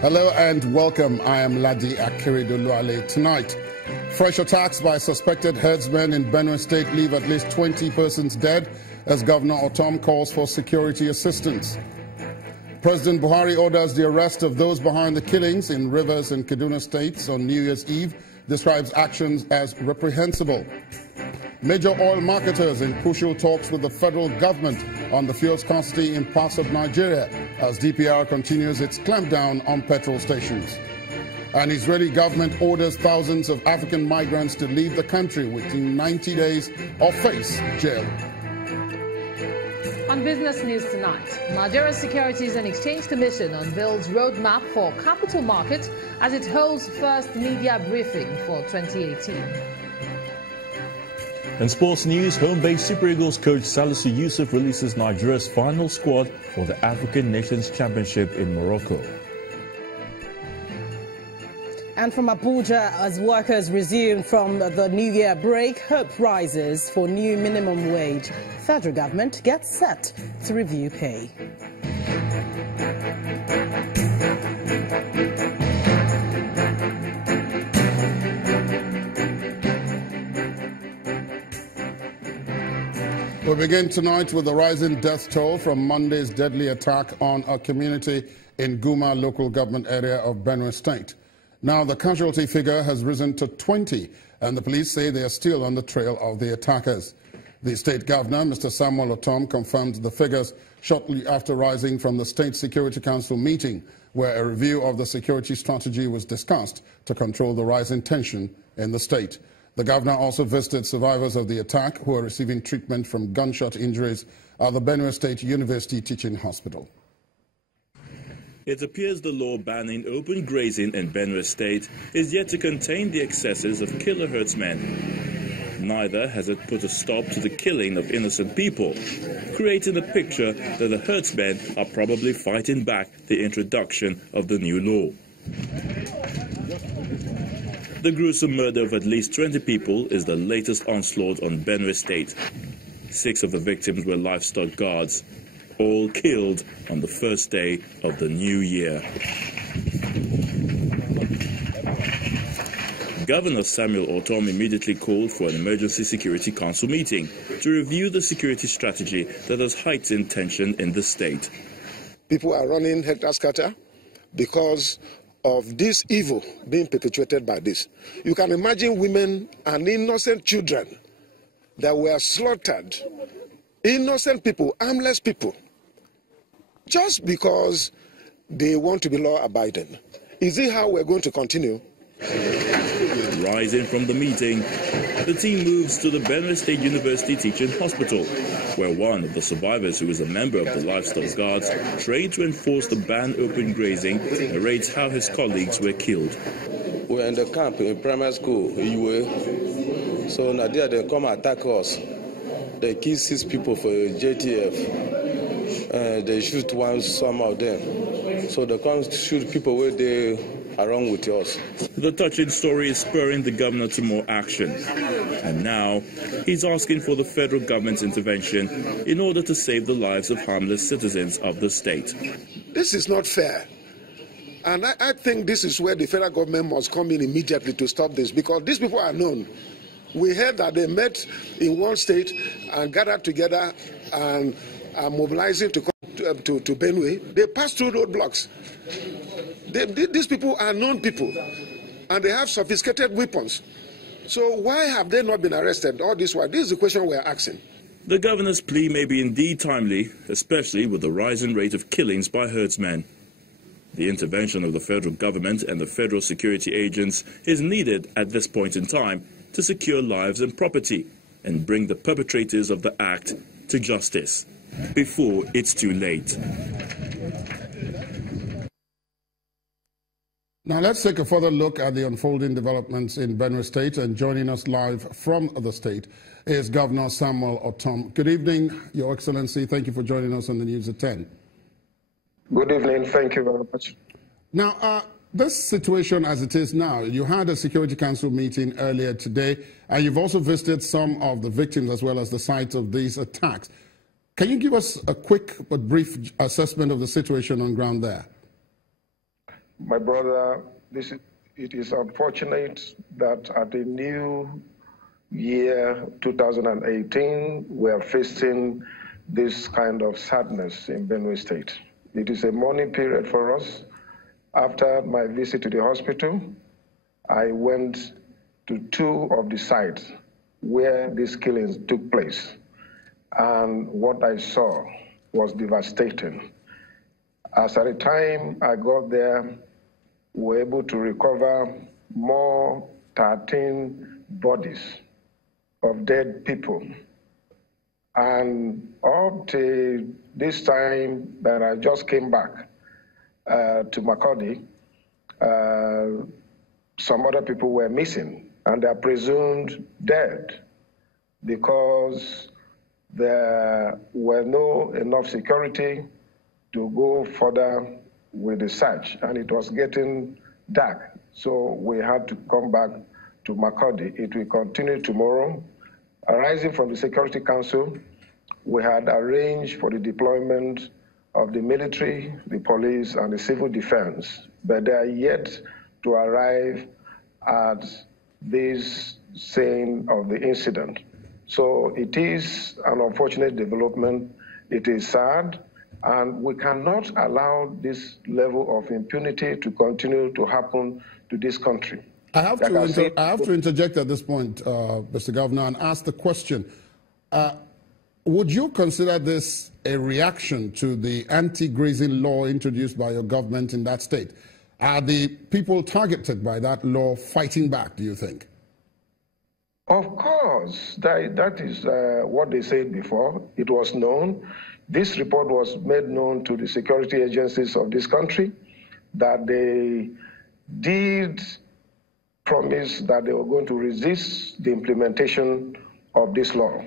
Hello and welcome. I am Ladi Akiridoluale. Tonight, fresh attacks by suspected herdsmen in Benue State leave at least 20 persons dead as Governor Ortom calls for security assistance. President Buhari orders the arrest of those behind the killings in Rivers and Kaduna states on New Year's Eve, describes actions as reprehensible. Major oil marketers in crucial talks with the federal government on the fuel scarcity in parts of Nigeria as DPR continues its clampdown on petrol stations. An Israeli government orders thousands of African migrants to leave the country within 90 days or face jail. On business news tonight, Nigeria's Securities and Exchange Commission unveils roadmap for capital markets as it holds first media briefing for 2018. In sports news, home-based Super Eagles coach Salisu Yusuf releases Nigeria's final squad for the African Nations Championship in Morocco. And from Abuja, as workers resume from the New Year break, hope rises for new minimum wage. Federal government gets set to review pay. We begin tonight with the rising death toll from Monday's deadly attack on a community in Guma local government area of Benue State. Now the casualty figure has risen to 20 and the police say they are still on the trail of the attackers. The state governor, Mr. Samuel Ortom, confirmed the figures shortly after rising from the State Security Council meeting where a review of the security strategy was discussed to control the rising tension in the state. The governor also visited survivors of the attack who are receiving treatment from gunshot injuries at the Benue State University Teaching Hospital. It appears the law banning open grazing in Benue State is yet to contain the excesses of killer herdsmen. Neither has it put a stop to the killing of innocent people, creating a picture that the herdsmen are probably fighting back the introduction of the new law. The gruesome murder of at least 20 people is the latest onslaught on Benue State. 6 of the victims were livestock guards, all killed on the first day of the new year. Governor Samuel Ortom immediately called for an emergency Security Council meeting to review the security strategy that has heightened tension in the state. People are running helter-skelter because of this evil being perpetuated by this. You can imagine women and innocent children that were slaughtered, innocent people, harmless people, just because they want to be law-abiding. Is it how we're going to continue? Rising from the meeting, the team moves to the Benue State University Teaching Hospital, where one of the survivors, who is a member of the livestock guards, trained to enforce the ban open grazing, narrates how his colleagues were killed. We were in the camp in primary school, UA. So now they come attack us. They kill 6 people for JTF. They shoot some of them. So they come shoot people where they are wrong with us. The touching story is spurring the governor to more action. And now he's asking for the federal government's intervention in order to save the lives of harmless citizens of the state. This is not fair. And I think this is where the federal government must come in immediately to stop this, because these people are known. We heard that they met in one state and gathered together and are mobilizing to come to Benue. They passed through roadblocks. These people are known people, and they have sophisticated weapons. So why have they not been arrested all this while? This is the question we are asking. The governor's plea may be indeed timely, especially with the rising rate of killings by herdsmen. The intervention of the federal government and the federal security agents is needed at this point in time to secure lives and property and bring the perpetrators of the act to justice before it's too late. Now let's take a further look at the unfolding developments in Benue State, and joining us live from the state is Governor Samuel Ortom. Good evening, Your Excellency. Thank you for joining us on the News at 10. Good evening. Thank you very much. Now, this situation as it is now, you had a Security Council meeting earlier today, and you've also visited some of the victims as well as the sites of these attacks. Can you give us a quick but brief assessment of the situation on ground there? My brother, it is unfortunate that at the new year 2018, we are facing this kind of sadness in Benue State. It is a mourning period for us. After my visit to the hospital, I went to 2 of the sites where these killings took place. And what I saw was devastating. As at the time I got there, we were able to recover more 13 bodies of dead people. And up to this time that I just came back to Makurdi, some other people were missing, and they are presumed dead because there were no enough security to go further with the search, and it was getting dark. So we had to come back to Makurdi. It will continue tomorrow. Arising from the Security Council, we had arranged for the deployment of the military, the police, and the civil defense, but they are yet to arrive at this scene of the incident. So it is an unfortunate development. It is sad, and we cannot allow this level of impunity to continue to happen to this country. I have to interject at this point, Mr. Governor, and ask the question. Would you consider this a reaction to the anti-grazing law introduced by your government in that state? Are the people targeted by that law fighting back, do you think? Of course. That is what they said before. It was known. This report was made known to the security agencies of this country, that they did promise that they were going to resist the implementation of this law.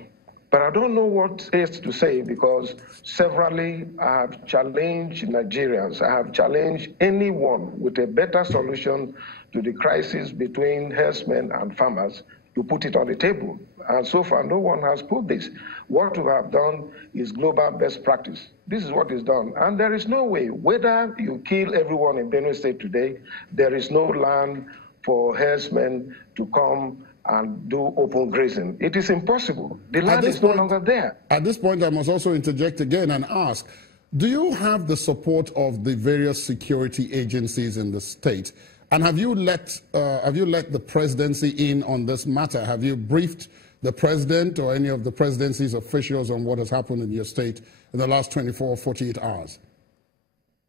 But I don't know what else to say, because severally I have challenged Nigerians. I have challenged anyone with a better solution to the crisis between herdsmen and farmers to put it on the table. And so far, no one has put this. What we have done is global best practice. This is what is done. And there is no way, whether you kill everyone in Benue State today, there is no land for herdsmen to come and do open grazing. It is impossible. The land is no longer there. At this point, I must also interject again and ask, do you have the support of the various security agencies in the state? And have you let the presidency in on this matter? Have you briefed the president or any of the presidency's officials on what has happened in your state in the last 24 or 48 hours?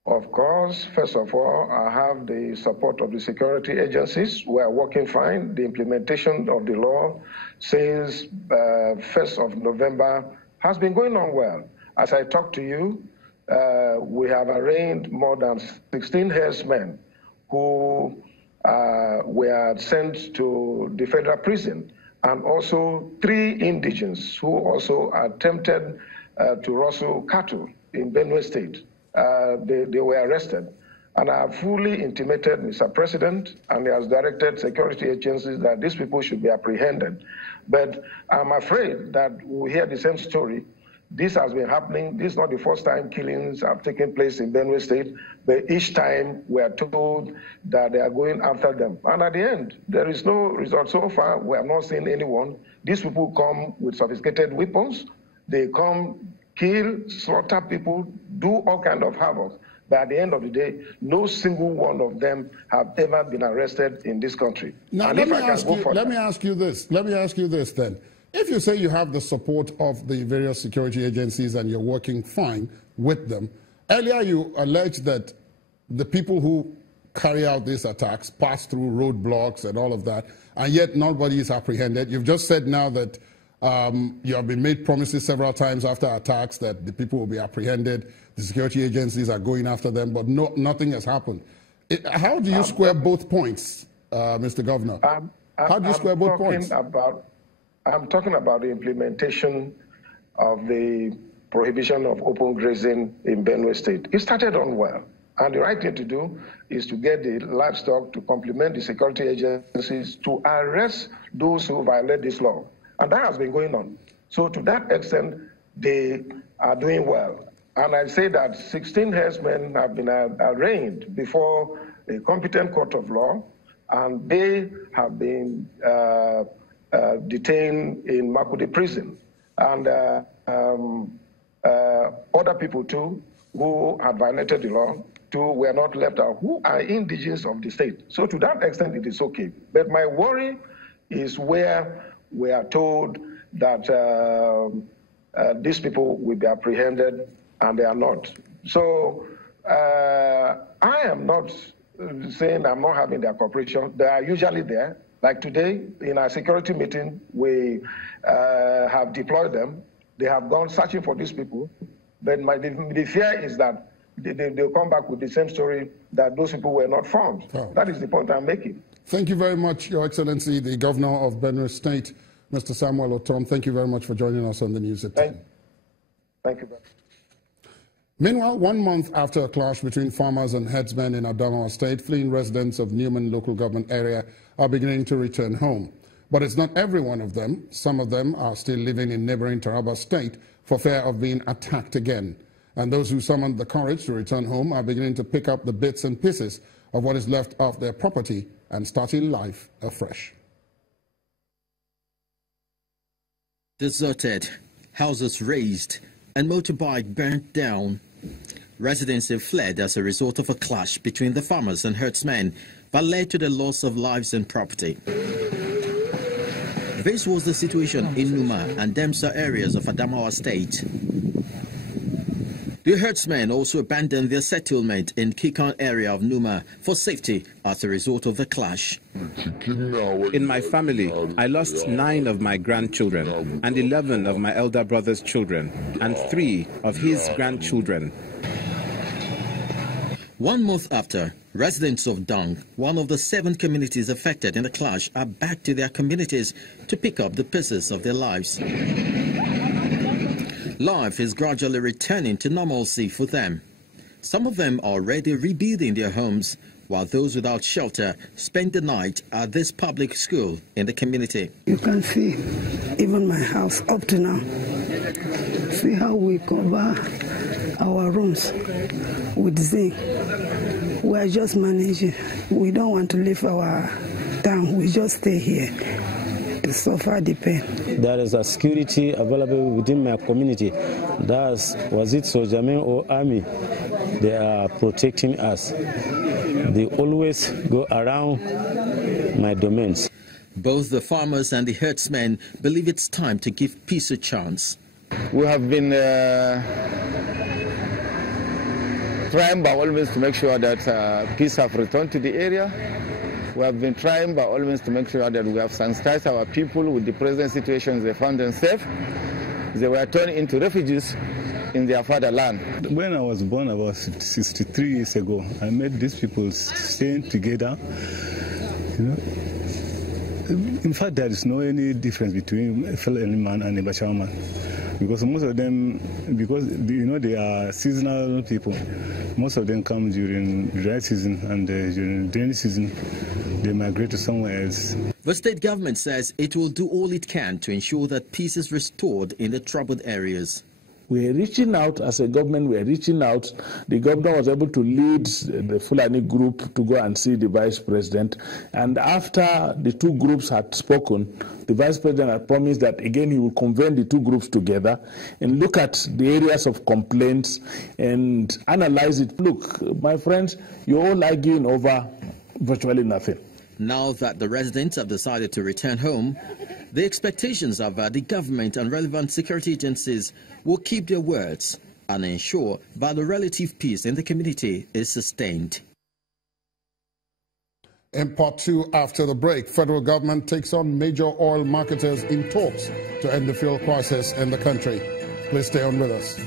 Of course, first of all, I have the support of the security agencies. We are working fine. The implementation of the law since 1st of November has been going on well. As I talk to you, we have arraigned more than 16 herdsmen who were sent to the federal prison, and also 3 indigents who also attempted to rustle cattle in Benue State. They were arrested. And I have fully intimated Mr. President, and he has directed security agencies that these people should be apprehended. But I'm afraid that we hear the same story. This has been happening. This is not the first time killings have taken place in Benue State, but each time we are told that they are going after them. And at the end, there is no result. So far, we have not seen anyone. These people come with sophisticated weapons. They come, kill, slaughter people, do all kinds of havoc. But at the end of the day, no single one of them have ever been arrested in this country. Now, let me ask you this then. If you say you have the support of the various security agencies and you're working fine with them, earlier you alleged that the people who carry out these attacks pass through roadblocks and all of that, and yet nobody is apprehended. You've just said now that you have been made promises several times after attacks that the people will be apprehended, the security agencies are going after them, but nothing has happened. How do you square both points, Mr. Governor? How do you square both points? I'm talking about the implementation of the prohibition of open grazing in Benue State. It started on well, and the right thing to do is to get the livestock to complement the security agencies to arrest those who violate this law. And that has been going on. So to that extent, they are doing well. And I say that 16 herdsmen have been arraigned before a competent court of law, and they have been detained in Makurdi prison. And other people too, who had violated the law, too, were not left out, who are indigenous of the state. So to that extent, it is okay. But my worry is where we are told that these people will be apprehended, and they are not. So I am not saying I'm not having their cooperation. They are usually there. Like today, in our security meeting, we have deployed them. They have gone searching for these people. But the fear is that they'll come back with the same story, that those people were not found. Oh. That is the point I'm making. Thank you very much, Your Excellency, the Governor of Benue State, Mr. Samuel Ortom. Thank you very much for joining us on the news at 10. Thank you. Meanwhile, 1 month after a clash between farmers and herdsmen in Adamawa State, fleeing residents of Newman local government area are beginning to return home. But it's not every one of them. Some of them are still living in neighboring Taraba State for fear of being attacked again. And those who summoned the courage to return home are beginning to pick up the bits and pieces of what is left of their property and starting life afresh. Deserted, houses razed, and motorbike burnt down. Residents have fled as a result of a clash between the farmers and herdsmen that led to the loss of lives and property. This was the situation in Numa and Demsa areas of Adamawa State. The herdsmen also abandoned their settlement in Kikan area of Numa for safety as a result of the clash. In my family, I lost 9 of my grandchildren and 11 of my elder brother's children and 3 of his grandchildren. 1 month after, residents of Dang, one of the 7 communities affected in the clash, are back to their communities to pick up the pieces of their lives. Life is gradually returning to normalcy for them. Some of them are already rebuilding their homes, while those without shelter spend the night at this public school in the community. You can see even my house up to now. See how we cover our rooms with zinc. We are just managing. We don't want to leave our town. We just stay here to suffer the pain. There is a security available within my community. That's, was it Sojaman or Army? They are protecting us. They always go around my domains. Both the farmers and the herdsmen believe it's time to give peace a chance. We have been trying by all means to make sure that peace have returned to the area. We have been trying by all means to make sure that we have sensitized our people with the present situations. They found them safe. They were turned into refugees in their fatherland. When I was born about 63 years ago, I met these people staying together. You know, in fact, there is no any difference between a Fulani man and a Bashaw man, because most of them, because you know they are seasonal people. Most of them come during dry season, and during rainy season, they migrate to somewhere else. The state government says it will do all it can to ensure that peace is restored in the troubled areas. We are reaching out as a government, we are reaching out. The governor was able to lead the Fulani group to go and see the vice president. And after the 2 groups had spoken, the vice president had promised that again he will convene the 2 groups together and look at the areas of complaints and analyze it. Look, my friends, you're all arguing over virtually nothing. Now that the residents have decided to return home, the expectations are that the government and relevant security agencies will keep their words and ensure that the relative peace in the community is sustained. In part 2, after the break, federal government takes on major oil marketers in talks to end the fuel crisis in the country. Please stay on with us.